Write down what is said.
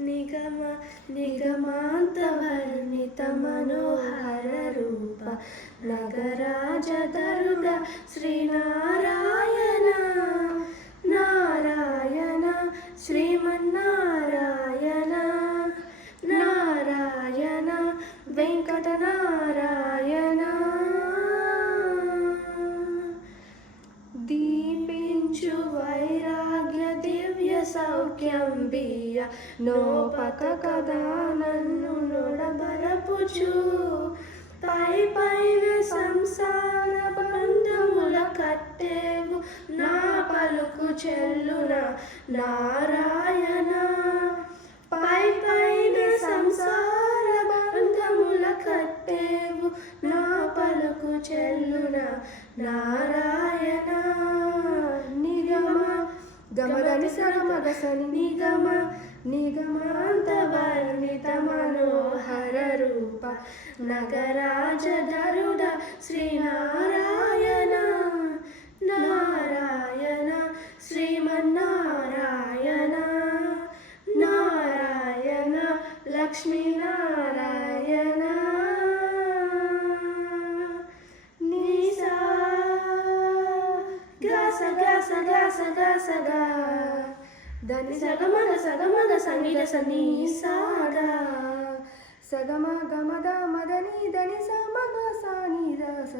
నిగమ నిగమాంతవర్ణిత మనోహర రూప నగరాజ దరుడ శ్రీనారాయణ నారాయణ శ్రీమన్నారాయణ నారాయణ వెంకటనారాయణ దీపించు వైరాగ్య దివ్య సౌఖ్యం బియ్య నోపక కదా నన్ను నొడబలపుచు పై పైన సంసార బంధముల కట్టేవు నా పలుకు చెల్లున నారాయణ పై పైన సంసార బంధముల కట్టేవు నా పలుకు చెల్లున నారాయణ నిగమ గమదని సగమగసని నిగమ నిగమాంతవర్ణిత మనోహర రూప నగరాజ దరుడ శ్రీనారాయణ నారాయణ శ్రీమన్నారాయణ నారాయణ లక్ష్మీనారాయణ నీసా గాస గాస గాస గాస గా దని సగమగ సంగీత సని సాగా సగమ గమద మదని దని సమగ సాని రస